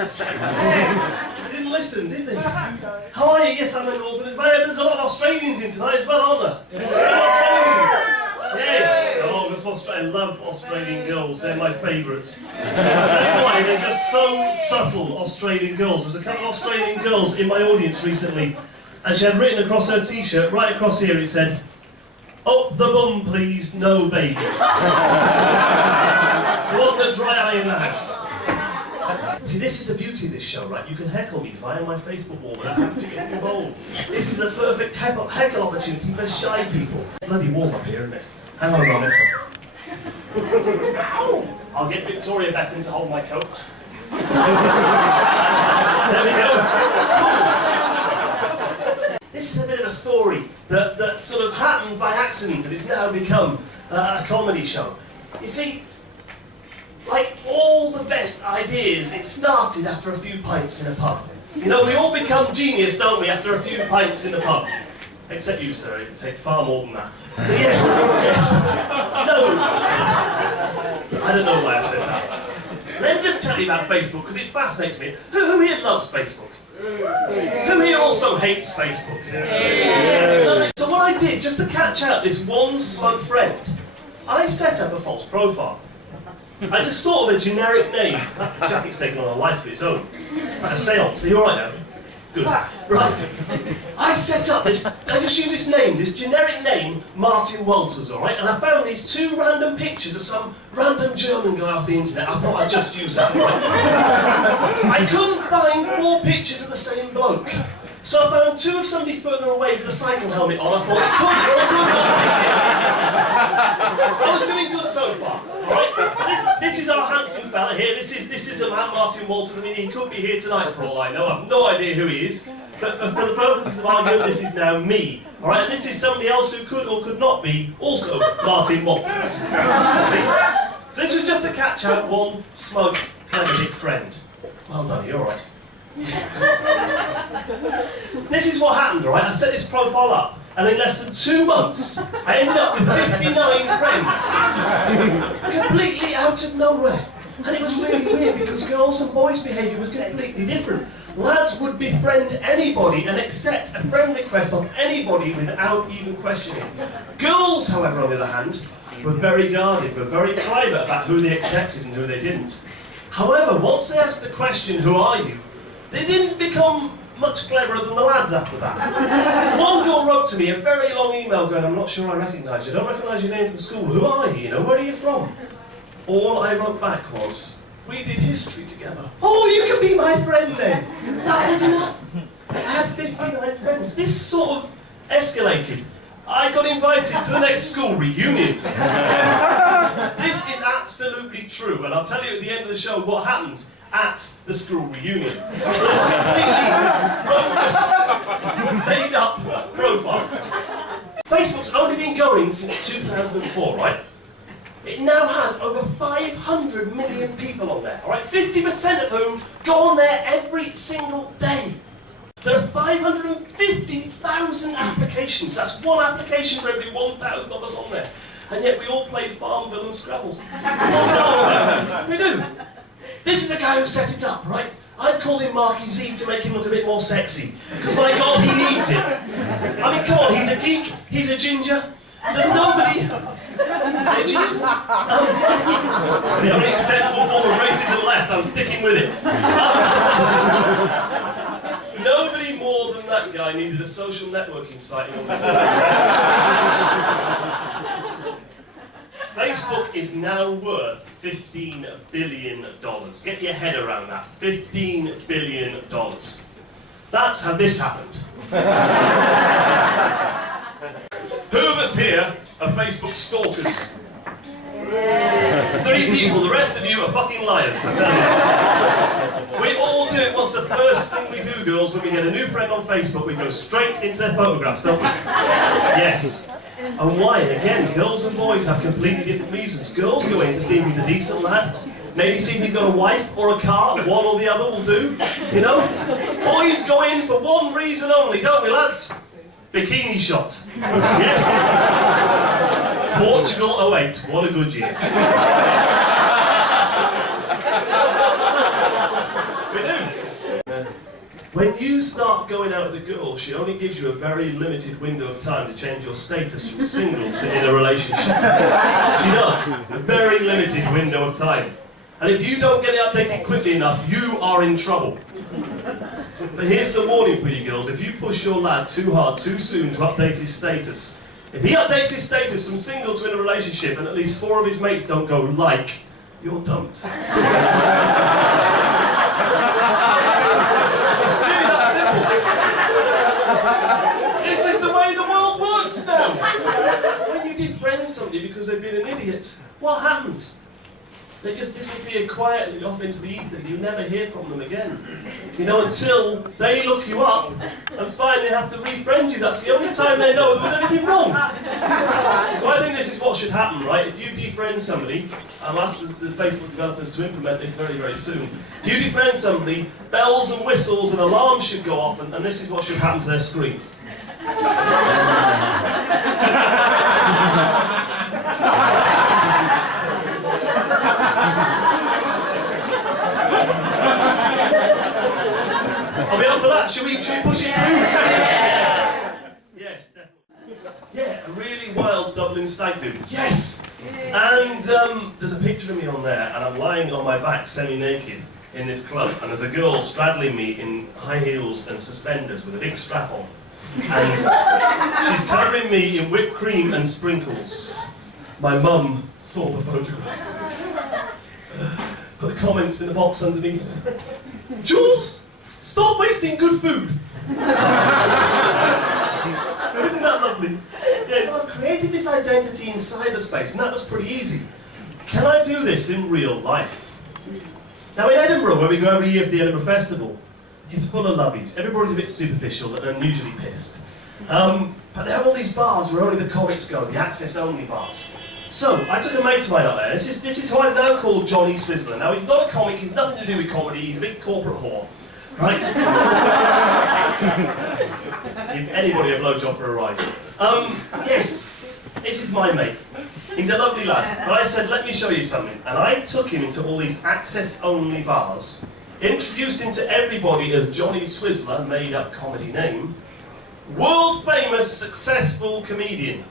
idiots! They didn't listen, did they? How are you? Yes, I'm an orphan. There's a lot of Australians in tonight as well, aren't there? Australians! Yes! Oh, that's I love Australian girls. They're my favourites. I'll tell you why, they're just so subtle, Australian girls. There was a couple of Australian girls in my audience recently, and she had written across her t-shirt, right across here, it said, "Up the bum, please, no babies." There wasn't a dry eye in the house. See, this is the beauty of this show, right? You can heckle me via my Facebook wall without having to get involved. This is the perfect heckle opportunity for shy people. Bloody warm up here, isn't it? Hang on a moment. Ow! I'll get Victoria back in to hold my coat. There we go. This is a bit of a story that sort of happened by accident and it's now become a comedy show. You see, like all the best ideas, it started after a few pints in a pub. You know, we all become genius, don't we, after a few pints in a pub? Except you, sir, it can take far more than that. But yes, no. I don't know why I said that. Let me just tell you about Facebook, because it fascinates me. Who here loves Facebook? Who here also hates Facebook? So what I did, just to catch out this one smug friend, I set up a false profile. I just thought of a generic name. That jacket's taken on a life of its own. It's like a seance. Are you alright now? Good. Right. I set up this, I just used this name, this generic name, Martin Walters, alright? And I found these two random pictures of some random German guy off the internet. I thought I'd just use that, right? I couldn't find 4 pictures of the same bloke. So I found 2 of somebody further away with a cycle helmet on. I thought, I was doing good so far, alright? So this is our handsome fella here. This is a man, Martin Walters. I mean, he could be here tonight for all I know. I have no idea who he is. But for the purposes of argument, this is now me. Alright, and this is somebody else who could or could not be also Martin Walters. See? So this was just to catch out one smug, clever big friend. Well done, you're alright. This is what happened, right? I set this profile up, and in less than 2 months, I ended up with 59 friends. Completely out of nowhere. And it was really weird, because girls' and boys' behaviour was completely different. Lads would befriend anybody and accept a friend request of anybody without even questioning. Girls, however, on the other hand, were very guarded, were very private about who they accepted and who they didn't. However, once they asked the question, "Who are you?" they didn't become much cleverer than the lads after that. One girl wrote to me a very long email going, "I'm not sure I recognise you. I don't recognise your name from school. Who are you? You know, where are you from?" All I wrote back was, "We did history together." "Oh, you can be my friend then." That was enough. I had 59 friends. This sort of escalated. I got invited to the next school reunion. This is absolutely true, and I'll tell you at the end of the show what happened at the school reunion. So it's a completely bogus, made-up profile. Facebook's only been going since 2004, right? It now has over 500 million people on there, alright? 50% of whom go on there every single day. There are 550,000 applications. That's one application for every 1,000 of us on there. And yet we all play Farmville and Scrabble. We do. This is the guy who set it up, right? I've called him Marky Z to make him look a bit more sexy. Because my God, he needs it. I mean, come on, he's a geek, he's a ginger. There's nobody... It's the only acceptable form of racism left, I'm sticking with it. Nobody more than that guy needed a social networking site in order to Facebook is now worth $15 billion. Get your head around that. $15 billion. That's how this happened. Who of us here are Facebook stalkers? 3 people, the rest of you are fucking liars, I tell you. We all do it. What's the first thing we do, girls, when we get a new friend on Facebook? We go straight into their photographs, don't we? Yes. And why? Again, girls and boys have completely different reasons. Girls go in to see if he's a decent lad, maybe see if he's got a wife or a car, one or the other will do, you know? Boys go in for one reason only, don't we, lads? Bikini shot. Yes. Portugal 08, what a good year. We do. When you start going out with a girl, she only gives you a very limited window of time to change your status from single to in a relationship. She does. A very limited window of time. And if you don't get it updated quickly enough, you are in trouble. But here's some warning for you girls. If you push your lad too hard, too soon to update his status, if he updates his status from single to in a relationship and at least 4 of his mates don't go like, you're dumped. It's really that simple. This is the way the world works now. When you defriend somebody because they've been an idiot, what happens? They just disappear quietly off into the ether. You never hear from them again. You know, until they look you up and find they have to refriend you. That's the only time they know there was anything wrong. So I think this is what should happen, right? If you defriend somebody, I'll ask the Facebook developers to implement this very, very soon. If you defriend somebody, bells and whistles and alarms should go off, and this is what should happen to their screen. Are we up for that? Should we push it through? Yes. Yes, definitely. Yeah, a really wild Dublin stag do. Yes! And there's a picture of me on there, and I'm lying on my back semi-naked in this club, and there's a girl straddling me in high heels and suspenders with a big strap on. And she's covering me in whipped cream and sprinkles. My mum saw the photograph. Put the comments in the box underneath. Jools, stop wasting good food. Isn't that lovely? Yeah, I've created this identity in cyberspace, and that was pretty easy. Can I do this in real life? Now in Edinburgh, where we go every year for the Edinburgh Festival, it's full of lovies. Everybody's a bit superficial and unusually pissed. But they have all these bars where only the comics go, the access-only bars. So, I took a mate of mine up there. This is who I now call Johnny Swizzler. Now, he's not a comic, he's nothing to do with comedy, he's a big corporate whore. Right? Give anybody a blowjob for a ride. Yes, this is my mate. He's a lovely lad. But I said, let me show you something. And I took him into all these access-only bars, introduced him to everybody as Johnny Swizzler, made-up comedy name, world-famous, successful comedian.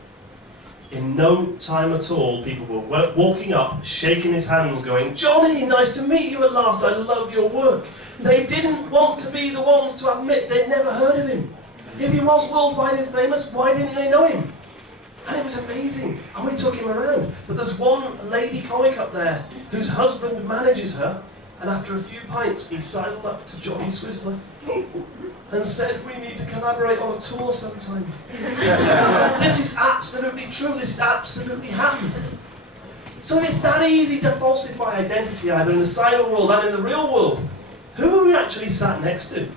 In no time at all, people were walking up, shaking his hands, going, Johnny, nice to meet you at last, I love your work. They didn't want to be the ones to admit they'd never heard of him. If he was worldwide and famous, why didn't they know him? And it was amazing, and we took him around. But there's one lady comic up there whose husband manages her, and after a few pints, he sidled up to Johnny Swizzler and said, we need to collaborate on a tour sometime. This is absolutely true, this has absolutely happened. So it's that easy to falsify identity either in the cyber world and in the real world. Who are we actually sat next to? Do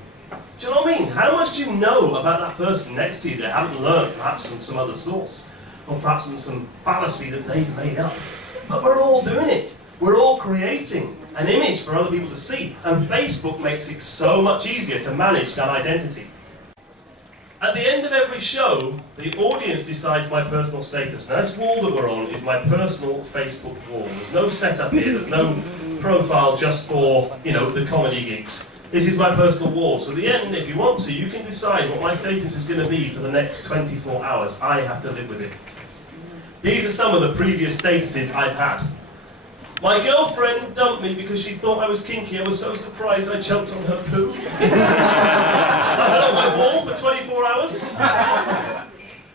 you know what I mean? How much do you know about that person next to you that haven't learned perhaps from some other source? Or perhaps from some fallacy that they've made up? But we're all doing it. We're all creating an image for other people to see, and Facebook makes it so much easier to manage that identity. At the end of every show, the audience decides my personal status. Now this wall that we're on is my personal Facebook wall. There's no setup here, there's no profile just for, you know, the comedy gigs. This is my personal wall. So at the end, if you want to, you can decide what my status is going to be for the next 24 hours. I have to live with it. These are some of the previous statuses I've had. My girlfriend dumped me because she thought I was kinky. I was so surprised I choked on her poo. I had on my wall for 24 hours.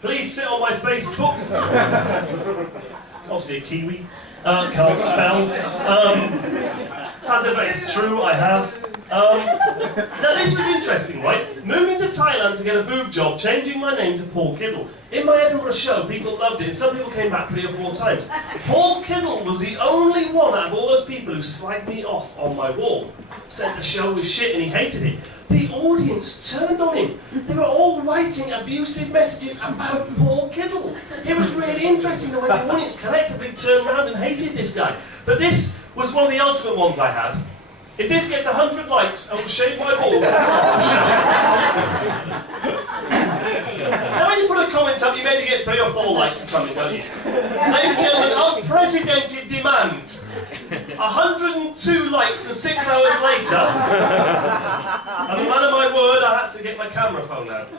Please sit on my Facebook. Obviously a Kiwi. Can't spell. It's true, I have. Now this was interesting, right? Moving to Thailand to get a boob job, changing my name to Paul Kiddle. In my Edinburgh show, people loved it, and some people came back 3 or 4 times. Paul Kiddle was the only one out of all those people who slagged me off on my wall. Said the show was shit and he hated it. The audience turned on him. They were all writing abusive messages about Paul Kiddle. It was really interesting the way the audience collectively turned around and hated this guy. But this was one of the ultimate ones I had. If this gets 100 likes, I will shave my balls. Now when you put a comment up, you maybe get 3 or 4 likes or something, don't you? Ladies and gentlemen, unprecedented demand. 102 likes and 6 hours later, and the man of my word to get my camera phone out.